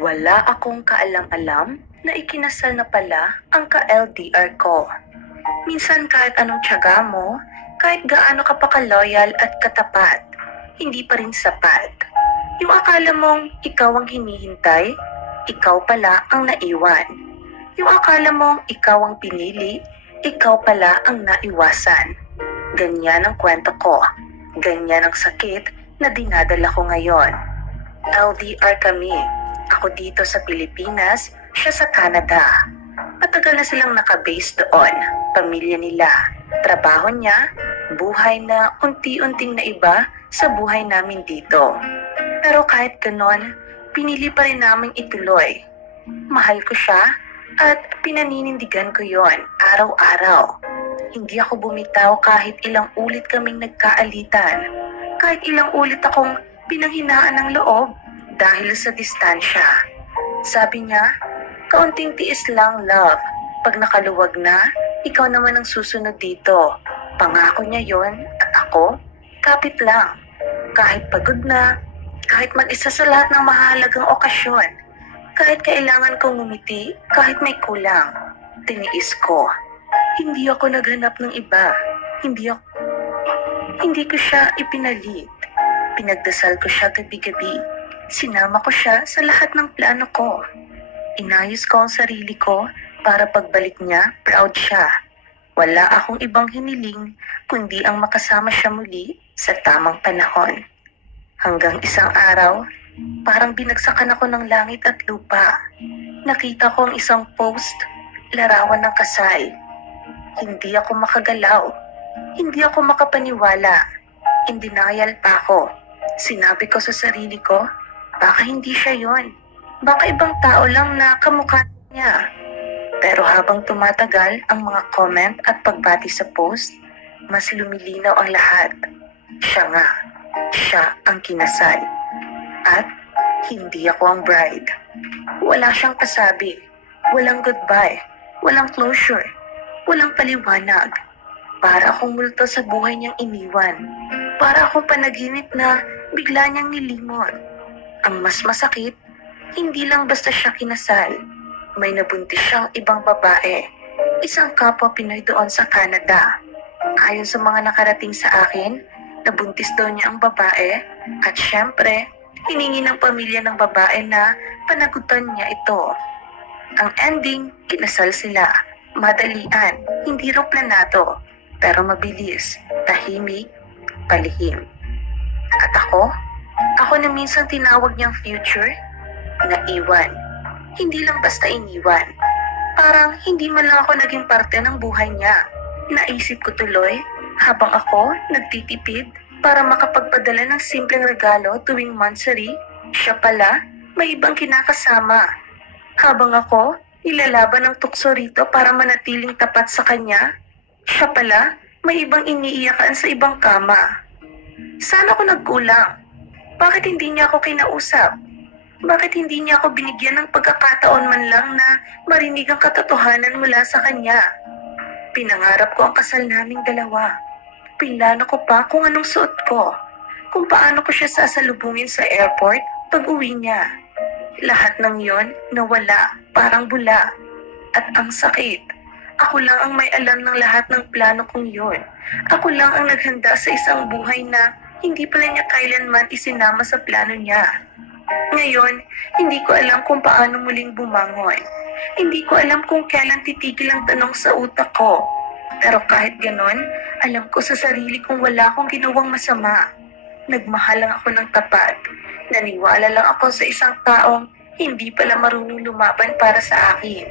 Wala akong kaalam-alam na ikinasal na pala ang ka-LDR ko. Minsan kahit anong tiyaga mo, kahit gaano ka pa ka-loyal at katapat, hindi pa rin sapat. Yung akala mong ikaw ang hinihintay, ikaw pala ang naiwan. Yung akala mong ikaw ang pinili, ikaw pala ang naiwasan. Ganyan ang kwento ko. Ganyan ang sakit na dinadala ko ngayon. LDR kami. Ako dito sa Pilipinas, siya sa Canada. Matagal na silang nakabase doon. Pamilya nila, trabaho niya, buhay na unti-unting naiba sa buhay namin dito. Pero kahit ganon, pinili pa rin namin ituloy. Mahal ko siya at pinaninindigan ko yon araw-araw. Hindi ako bumitaw kahit ilang ulit kaming nagkaalitan. Kahit ilang ulit akong pinanghinaan ng loob dahil sa distansya. Sabi niya, kaunting tiis lang, love. Pag nakaluwag na, ikaw naman ang susunod dito. Pangako niya yon at ako, kapit lang. Kahit pagod na, kahit mag-isa sa lahat ng mahalagang okasyon, kahit kailangan kong ngumiti, kahit may kulang, tiniis ko. Hindi ako naghanap ng iba. Hindi ko siya ipinalit. Pinagdasal ko siya gabi-gabi. Sinama ko siya sa lahat ng plano ko. Inayos ko ang sarili ko para pagbalik niya, proud siya. Wala akong ibang hiniling kundi ang makasama siya muli sa tamang panahon. Hanggang isang araw, parang binagsakan ako ng langit at lupa. Nakita ko ang isang post, larawan ng kasal. Hindi ako makagalaw. Hindi ako makapaniwala. In denial pa ako. Sinabi ko sa sarili ko, baka hindi siya yon. Baka ibang tao lang na kamukha niya. Pero habang tumatagal ang mga comment at pagbati sa post, mas lumilinaw ang lahat. Siya nga. Siya ang kinasal. At hindi ako ang bride. Wala siyang pasabi. Walang goodbye. Walang closure. Walang paliwanag. Para akong multo sa buhay niyang iniwan. Para akong panaginip na bigla niyang nilimot. Ang mas masakit, hindi lang basta siya kinasal. May nabuntis siyang ibang babae. Isang kapwa Pinoy doon sa Canada. Ayon sa mga nakarating sa akin, nabuntis daw niya ang babae at syempre, hiningi ng pamilya ng babae na panagutan niya ito. Ang ending, kinasal sila. Madalian, hindi raw planado, pero mabilis, tahimik, palihim. At ako na minsan tinawag niyang future, naiwan. Hindi lang basta iniwan. Parang hindi man lang ako naging parte ng buhay niya. Naisip ko tuloy, habang ako nagtitipid para makapagpadala ng simpleng regalo tuwing monthsary, siya pala may ibang kinakasama. Habang ako nilalaban ng tukso rito para manatiling tapat sa kanya, siya pala may ibang iniiyakan sa ibang kama. Saan ako nagkulang? Bakit hindi niya ako kinausap? Bakit hindi niya ako binigyan ng pagkakataon man lang na marinig ang katotohanan mula sa kanya? Pinangarap ko ang kasal naming dalawa. Pinlano ko pa kung anong suot ko, kung paano ko siya sasalubungin sa airport pag uwi niya. Lahat ng yon nawala, parang bula. At ang sakit, ako lang ang may alam ng lahat ng plano kong yon. Ako lang ang naghanda sa isang buhay na hindi pala niya kailanman isinama sa plano niya. Ngayon, hindi ko alam kung paano muling bumangon. Hindi ko alam kung kailan titigil ang tanong sa utak ko. Pero kahit ganon, alam ko sa sarili kong wala akong ginawang masama. Nagmahal lang ako ng tapat. Naniwala lang ako sa isang taong hindi pala marunong lumaban para sa akin.